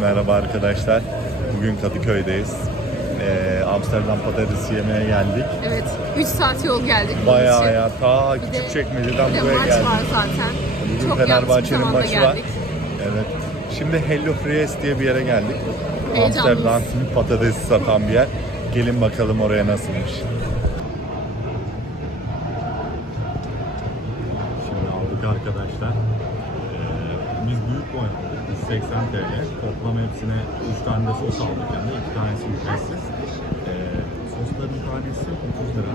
Merhaba arkadaşlar. Bugün Kadıköy'deyiz. Ee, Amsterdam patatesi yemeye geldik. Evet, 3 saat yol geldik. bunun Bayağı için. ya ta Bir de- Küçükçekmece'den Bir de buraya maç geldik. var zaten. Bugün Çok yanlış bir Fenerbahçe'nin zamanda maçı var. geldik. Evet. Şimdi Hello Fresh diye bir yere geldik. Heyecanlıyız. Amsterdam patatesi satan bir yer. Gelin bakalım oraya nasılmış. Şimdi aldık arkadaşlar. Biz büyük boy aldık. 180 TL. Toplam hepsine 3 tane de sos aldık yani. 2 tanesi ücretsiz. Ee, sosların tanesi 30 lira.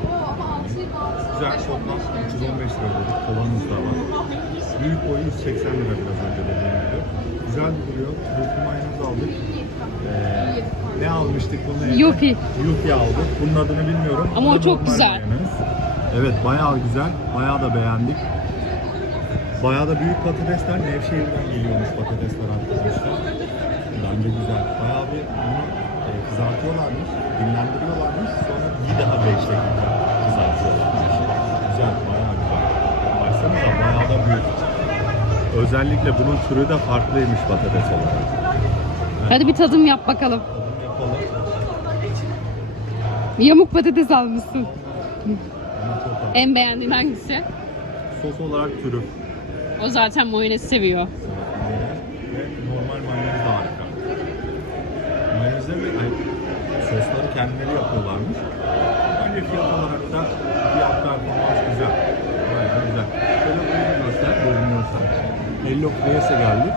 Güzel toplam 315 lira ödedik. Kolamız da var. Büyük boyu 180 lira biraz önce dediğim gibi. Güzel duruyor. Burku mayonez aldık. Ee, ne almıştık yerine? Yupi. Yupi aldık. Bunun adını bilmiyorum. Ama o çok güzel. mayonez. Evet bayağı güzel. Bayağı da beğendik. Bayağı da büyük patatesler Nevşehir'den geliyormuş patatesler arkadaşlar. Bence güzel. Bayağı bir bunu e, kızartıyorlarmış, dinlendiriyorlarmış. Sonra bir daha 5 dakika kızartıyorlarmış. Güzel, bayağı güzel. Baksanıza bayağı da büyük. Özellikle bunun türü de farklıymış patates olarak. Hadi bir tadım yap bakalım. Tadım yapalım. Yamuk patates almışsın. En beğendiğin hangisi? Sos olarak türü. O zaten mayonez seviyor. Ve normal mayonez de harika. Mayonezleri ve ay, sosları kendileri yapıyorlarmış. Bence fiyat olarak da fiyat performans güzel. Bayağı güzel. Şöyle burayı göster, görünüyorsa. Hello Fresh'e geldik.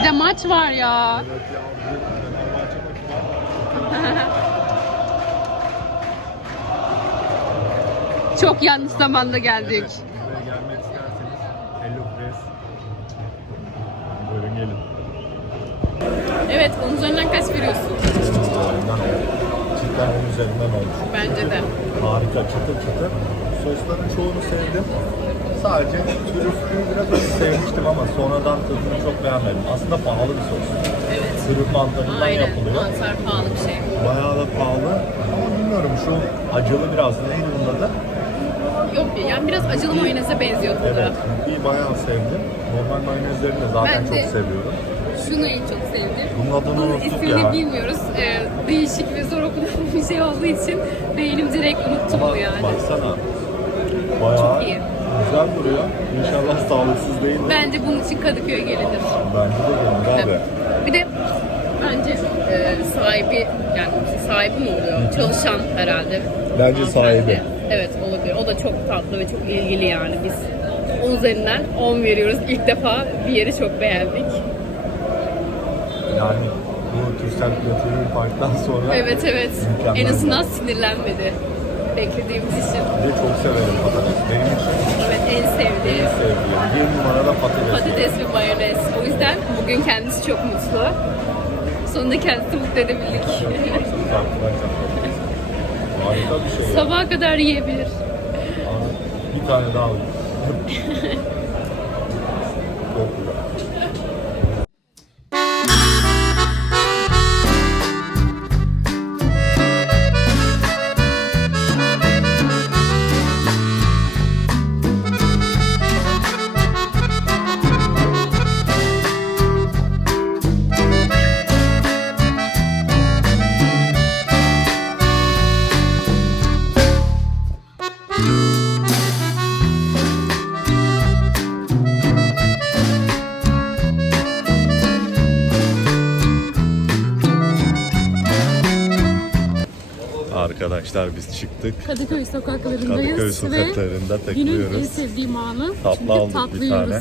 Bir de maç var ya. Evet ya, bir Fenerbahçe maçı var. Çok yanlış zamanda geldik. Evet, buraya gelmek isterseniz Hello Fresh. Buyurun gelin. Evet, onun üzerinden kaç veriyorsun? Üzerinden. Cidden onun üzerinden olmuş. Bence de. Harika çıtır çıtır. Sosların çoğunu sevdim. Sadece trüflüyü biraz önce sevmiştim ama sonradan tadını çok beğenmedim. Aslında pahalı bir sos. Evet. Trüf mantarından Aynen. yapılıyor. Mantar pahalı bir şey. Bayağı da pahalı. Ama bilmiyorum şu acılı biraz neydi bunun adı? Yok yani biraz acılı mayoneze benziyor tadı. Evet. Bir bayağı sevdim. Normal mayonezlerini de zaten Ben çok de- seviyorum. Şunu en çok sevdim. Bunun adını Bunun unuttuk ismini ya. bilmiyoruz. Ee, değişik ve zor okunan bir şey olduğu için beynim direkt unuttum Ama bu yani. baksana. Bayağı Çok iyi. güzel duruyor. İnşallah sağlıksız değildir. Bence bunun için Kadıköy'e gelinir. Bence de gelir abi. Bir de bence e, sahibi yani sahibi mi oluyor? Çalışan herhalde. Bence sahibi. Evet olabilir. O da çok tatlı ve çok ilgili yani. Biz 10 üzerinden 10 veriyoruz. İlk defa bir yeri çok beğendik. Yani bu Türksel Platinum Park'tan sonra Evet evet. Mükemmel. En azından sinirlenmedi. Beklediğimiz için. bir de çok severim patates. Benim için Evet en sevdiği en sevdiğim bir numarada patates. patates ve mayonez. O yüzden bugün kendisi çok mutlu. Sonunda kendisini mutlu edebildik. Harika bir şey. ya. Sabaha kadar yiyebilir. Bir tane daha alayım. Çok güzel. Arkadaşlar biz çıktık. Kadıköy sokaklarındayız Kadıköy sokaklarında ve günün en takılıyoruz. sevdiğim anı. Tatlı Çünkü aldık bir tane.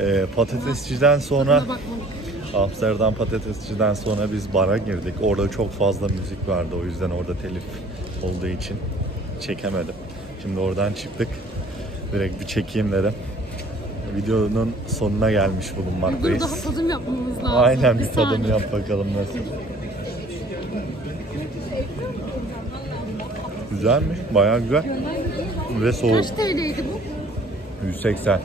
Ee, patatesçiden sonra Tadına bakmadık. Amsterdam patatesçiden sonra biz bara girdik. Orada çok fazla müzik vardı. O yüzden orada telif olduğu için çekemedim. Şimdi oradan çıktık. Direkt bir çekeyim dedim. Videonun sonuna gelmiş Dur bulunmaktayız. daha tadım yapmamız lazım. Aynen bir tadım saniye. yap bakalım nasıl. Güzelmiş. Bayağı güzel. Ve soğuk. Kaç TL'ydi bu? 180.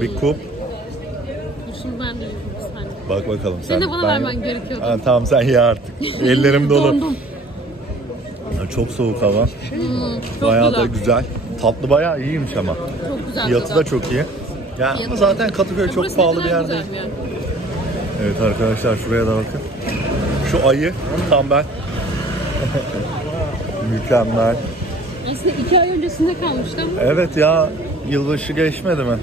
Bir kup. Dur Şimdi ben de yiyeyim bir saniye. Bak bakalım sen. Senin de bana Ben- vermen gerekiyordu. Ha, tamam sen ye artık. Ellerim dolu. Dondum. Çok soğuk hava. Hmm, çok bayağı da güzel. Tatlı bayağı iyiymiş ama. Çok güzel. Fiyatı da çok iyi. Ya ama Fiyatı- zaten Kadıköy çok Burası pahalı bir kadar yer değil. güzel bir yer. Evet arkadaşlar şuraya da bakın. Şu ayı tam ben. Mükemmel. Aslında iki ay öncesinde kalmıştı ama Evet ya yılbaşı geçmedi mi?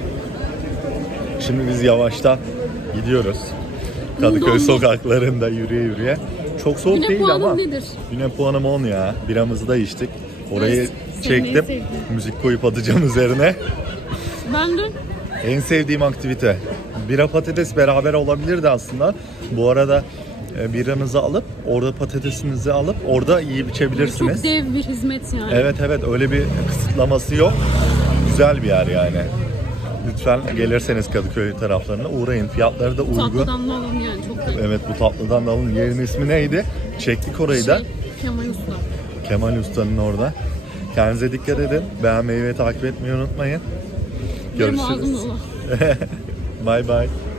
Şimdi biz yavaştan gidiyoruz. Kadıköy Dondu. sokaklarında yürüye yürüye. Çok soğuk Güne değil puanın ama. nedir? Güne puanım 10 ya. Biramızı da içtik. Orayı Evet, çektim. Müzik koyup atacağım üzerine. ben de En sevdiğim aktivite. Bira patates beraber olabilirdi aslında. Bu arada biranızı alıp orada patatesinizi alıp orada yiyip çok içebilirsiniz. dev bir hizmet yani. Evet evet öyle bir kısıtlaması yok. Güzel bir yer yani. Lütfen gelirseniz Kadıköy taraflarına uğrayın. Fiyatları da uygun. Tatlıdan da alın yani çok iyi. Evet bu tatlıdan da alın. Yerin ismi neydi? Çektik orayı da. Şey, Kemal Usta. Kemal Usta'nın orada. Kendinize dikkat edin. Beğenmeyi ve takip etmeyi unutmayın. Görüşürüz. Bye bye.